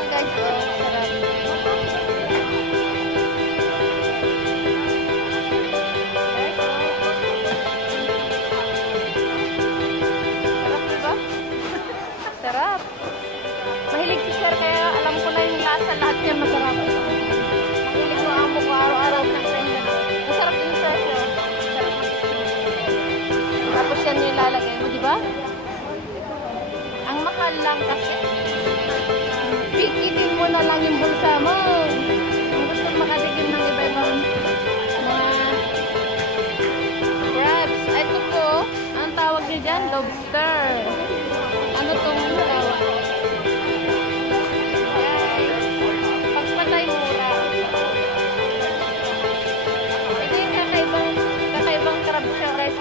Ayan guys, oh, sarap. Sarap diba? Sarap. Mahilig si sir kaya alam ko na yung lasa, lahat niya masarap. Mahilig ko amo ko araw-araw ng presyo. Masarap yung presyo. Sarap mag-isip. Tapos yan yung ilalagay mo, diba? Ang mahal lang kasi. Pikitin mo na lang yung bulsa mo. Kung gusto makatikim ng iba-ibang mga crabs. Ito po, ang tawag niya dyan, lobster. Ano tong tawag? Pagpatay mura. Ito yung kakaibang crab siya guys.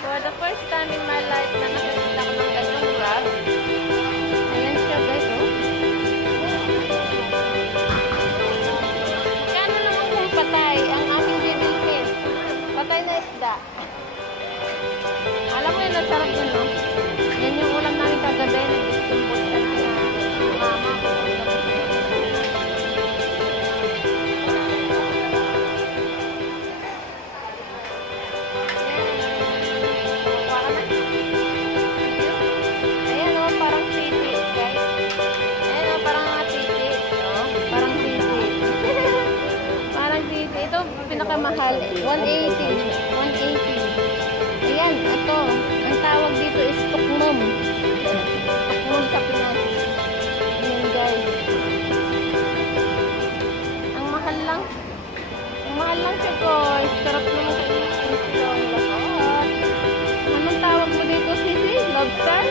For the first time in my life na nakakita ko ng ganyang crab. Ayan siya guys, oh. Kano naman kung patay ang aming bibilhin? Patay na isda. Alam mo yun, nasarap yun, no? Yan yung ulam namin kagabi. Nag-istimpot ka na mama ko. Ayan, oh, parang sisi, guys. Ayan, oh, parang sisi. Oh, parang sisi. Parang sisi. Ito, pinakamahal. 180. 180. Ayan, ito. Ang tawag dito is tukmum. Tukmum sa Pinas. Ayan, guys. Ang mahal lang. Ang mahal lang siya, guys. Sarap naman sa yung lahat. Anong tawag mo dito, sisi? Lobster?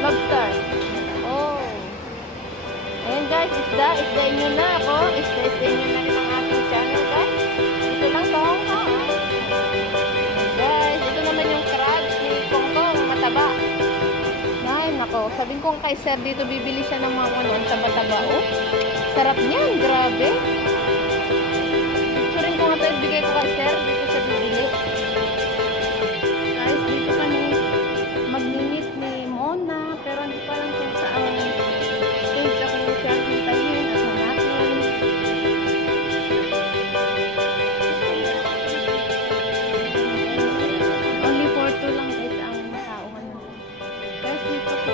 Lobster. Oh. Ayan, guys. Isdain nyo na ako. Isdain nyo na yung ating channel, guys. Ito lang to. Guys, ito naman yung crabs ni Kongkong, mataba. Ay, nako. Sabihin ko kay sir dito, bibili siya ng mga ano, taba-taba. Oh, sarap niyan. Grabe. Picturein ko nga ito, ibigay ko kay sir. Dito siya bibili. Guys, dito kami mag-meet ni Mona. Pero hindi pa lang kung saan stage ako siya hintayin at hanapin. Only for 2 lang guys ang tao ano. Guys, dito po.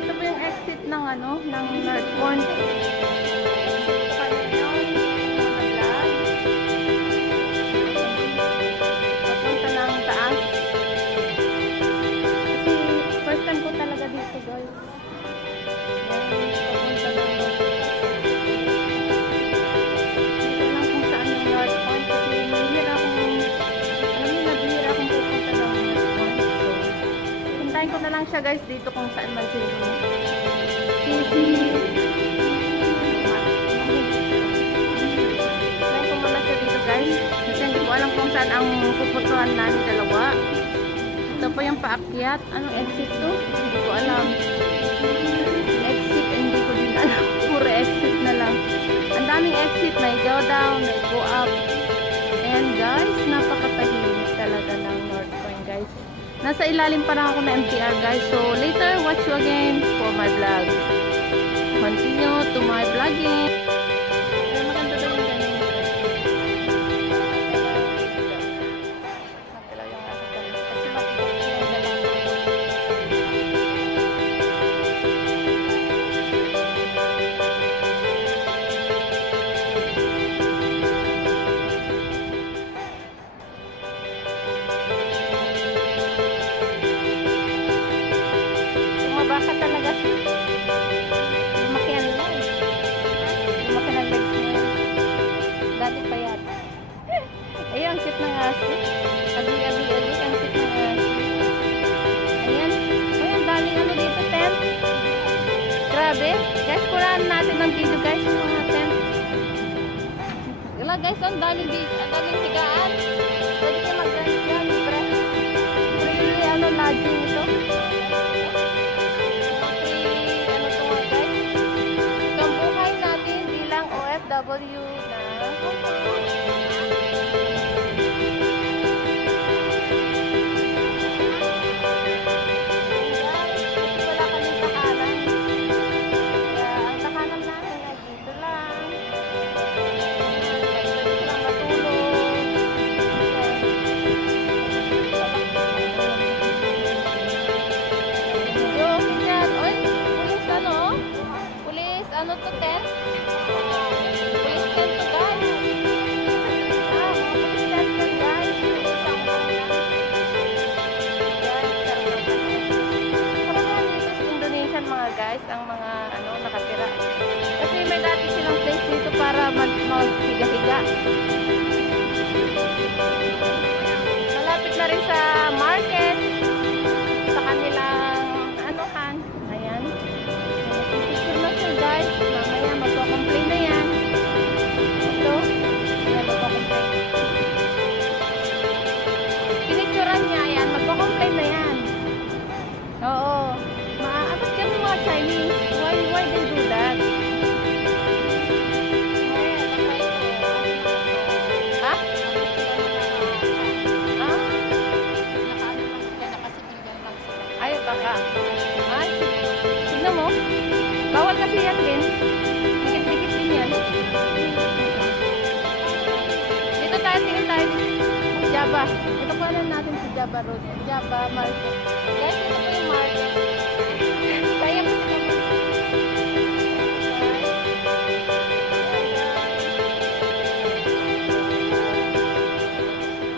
Ito po yung exit ng ano, ng North Point. Papunta ng taas. Kasi first time ko talaga dito guys. Papunta ng dito lang kung saan yung North Point. Kasi nabihira akong pupunta ng North Point. So, puntahin ko na lang siya guys dito kung saan mag-sili. Puntahin ko muna siya dito guys. Kasi hindi ko alam kung saan ang pupuntuhan namin dalawa. Ito po yung paakyat. Anong exit to? Hindi ko alam. Exit, hindi ko din alam. Puro exit na lang. Ang daming exit. May go down, may go up. And guys, napakatahimik talaga ng North Point guys. Nasa ilalim pa lang ako na MTR guys. So later, watch you again for my vlog. Continue to my vlogging. Pero maganda daw yung ganyan. Mapilaw yung nasa talis. Kasi makikita yung dalang. Tumaba ka talaga. Lumaki ang legs. Lumaki ng legs niya. Dati pa yan. Ay, ang cute ng aso. Agi. Ang cute ng aso. Ayan. Ay, ang daming ano dito, tent. Grabe. Guys, kuraan natin ng video guys. Yung mga tent. Wala guys, ang daming higaan. Pwede kayo mag-rent yan. Really, ano, lodging ito. Ano to nga guys. Ito ang buhay natin bilang OFW na Hong Kong. Ano to, 10? Police 10 to, guys. Mga police 10 to, guys. Parang dito sa Indonesian, mga guys, ang mga nakatira. Kasi may dati silang place dito para maghiga-higa. Malapit na rin sa market, sa kanilang anuhan. Ayan. Guys, mamaya magko-complain na yan. Ito, yan magko-complain. Pinicturan niya yan, magko-complain na yan. Oo. Maaabot kami mga Chinese. Why they do that? Ha? Ay, baka. Ay, tignan mo. Bawal kasi yan din. Dikit-dikit din yan. Dito tayo, tingin tayo. Java. Ito po alam natin si Java Road. Java Market. Guys, ito po yung market. Kaya po sila.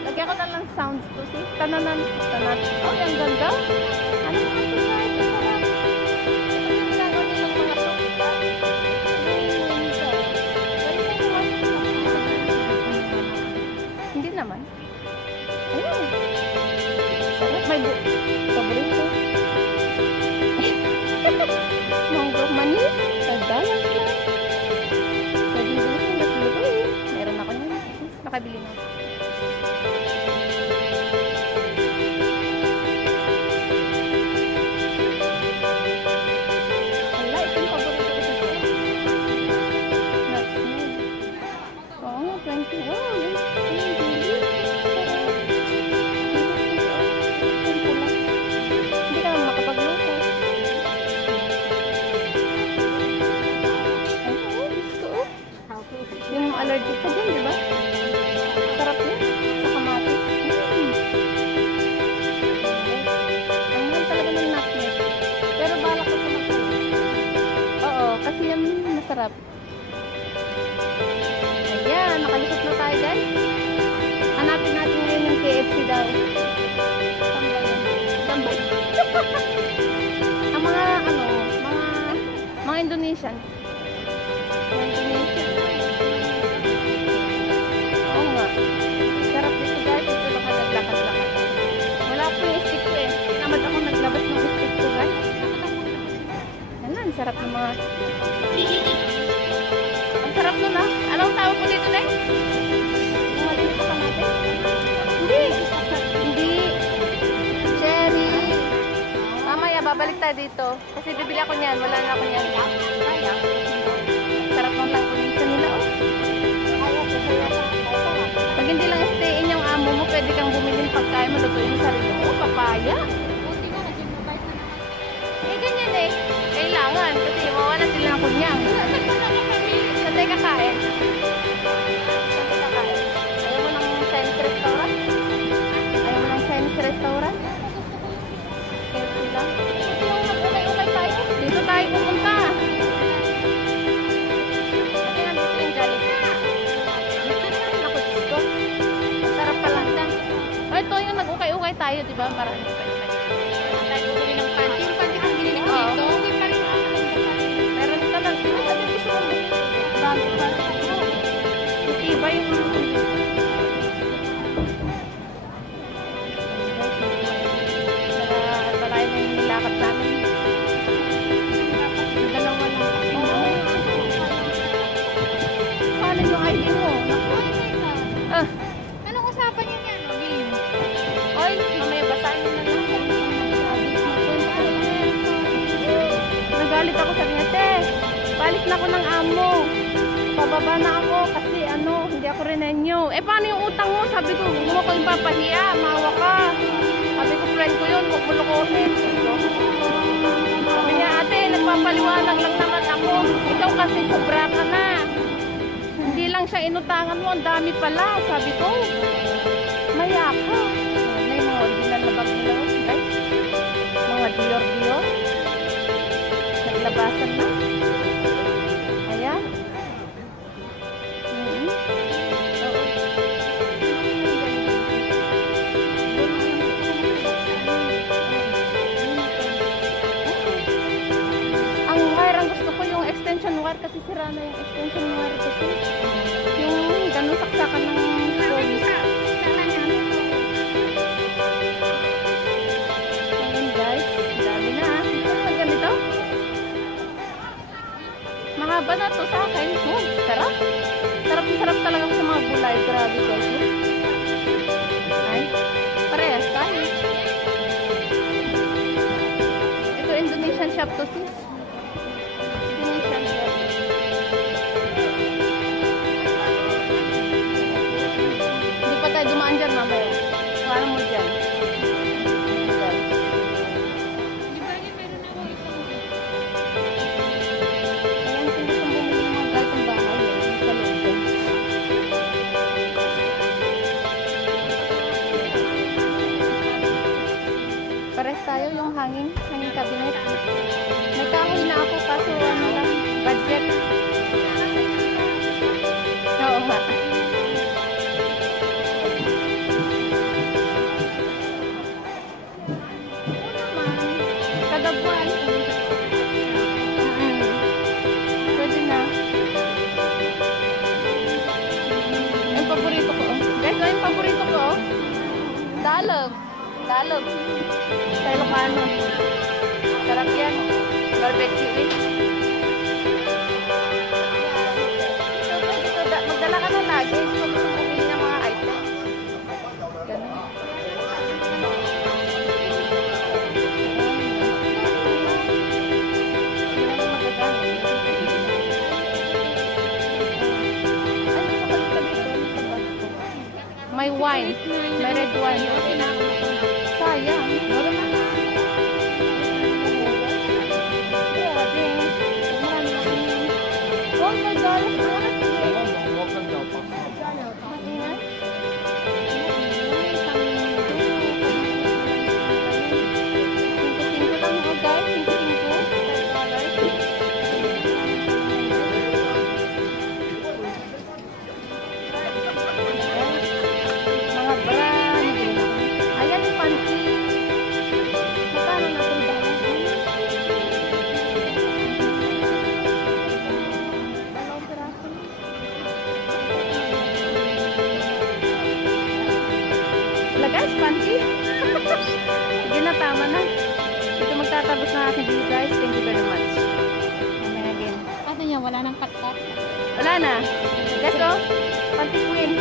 Lagyan ko na lang sounds to see. Tananan. Tanan. Oh, yung ganda. Ano naman ito guys? Ito sarap. Hindi naman. Ayun. Sarap. May paborito. Mango mani. Tagdalas lang. Pag-ibig ko natluto eh. Meron ako niyan. Nakabili na. Wala. Ito yung paborito ko dito. Nuts na. Oo, 20. Wow. Hindi ka naman makapagluto. Yung allergic ka dyan, di ba? Sarap yun. Sa kamatis. Ang mahal talaga ng nutmeg. Pero balak ko sa oo, kasi yan masarap. Ayan, nakalusot na tayo guys. Hanapin natin ngayon yung KFC daw. Tambay. Ang mga Indonesian. Mga Indonesian. Oo nga. Sarap dito guys. Dito lang ka naglakad-lakad. Wala po yung stick ko eh. Tinamad ako naglabas ng stick ko guys. Yan lang. Sarap ng mga... Ang sarap nun ah. Anong tawag ko dito na eh? Yung malinis pa natin? Hindi. Hindi. Cherry. Mamaya babalik tayo dito. Kasi bibili ako niyan. Wala na ako niyan. Sarap ng langkunisa nila oh. Pag hindi lang stay-in yung amo mo, pwede kang bumili ng pagkain mo, lutuin yung sarili mo. Papaya. Eh ganyan eh. Kailangan. Kasi mawala sila ng kunyang. Saan tayo kakain? Saan tayo kakain? Ayaw mo ng Chinese restaurant? Ayaw mo ng Chinese restaurant? KFC lang. Ito yung nag-umay-umay tayo. Dito tayo pumunta. Kasi nandito yung Jollibee. Naku, Diyos ko. Masarap pala. O ito yung nag-ukay-ukay tayo, diba? Marami pa rin tayo. Tayo bumili ng panty. Yung panty kung binili ko dito, hindi pa rin ako. Meron ka lang. Sabi ko siya. Bago pa rin ako. Hindi ba yung mga malayo na yung nilakad namin. Dalawa lang. Paano yung ID mo? Anong usapan yun yan? Oy, mamaya basahin mo na lang. Nagalit ako, sabi niya, te, palis na ako ng amo. Bababa na ako kasi ano, hindi ako renenyo. Eh, paano yung utang mo? Sabi ko, huwag mo ko ipapahiya. Mawa ka. Sabi ko, friend ko yun. Huwag mo lukuhin. Sabi niya, ate, nagpapaliwanag lang naman ako. Ikaw kasi sobra ka na. Hindi lang siya inutangan mo. Ang dami pala. Sabi ko, maya ka. Ano yung mga original na bag nila? Guys, mga Dior. Naglabasan na. Ayan. Ang wire, ang gusto ko yung extension wire kasi sira na yung extension wire kasi. Yung ganun saksakan ng phone. Ayan guys, dami na. Ito na ganito. Mahaba na to sa akin. Oh, sarap. Sarap talaga sa mga gulay. Grabe guys. Ay, parehas tayo. Ito Indonesian shop to sis. Indonesian shop. Hindi pa tayo dumaan dyan mamaya. Paano mo dyan? Pares tayo yung hanging cabinet. May kahoy na ako kaso ano lang, budget. Oo nga. Kada buwan. Pwede na. Yung paborito ko. Guys, yung paborito ko. Dalog. Sa Ilocano. Sarap yan. Barbecue eh. Dito, magdala ka na lagi. Gusto mo bumili ng mga items. Ganun. May wine. May red wine. Sayang. Oh my God. Guys, panty. Sige na, tama na. Ito magtatapos na aking video guys. Thank you very much. Mamaya again. Ano niya? Wala nang patkat? Wala na. Guys, oh. Panty queen.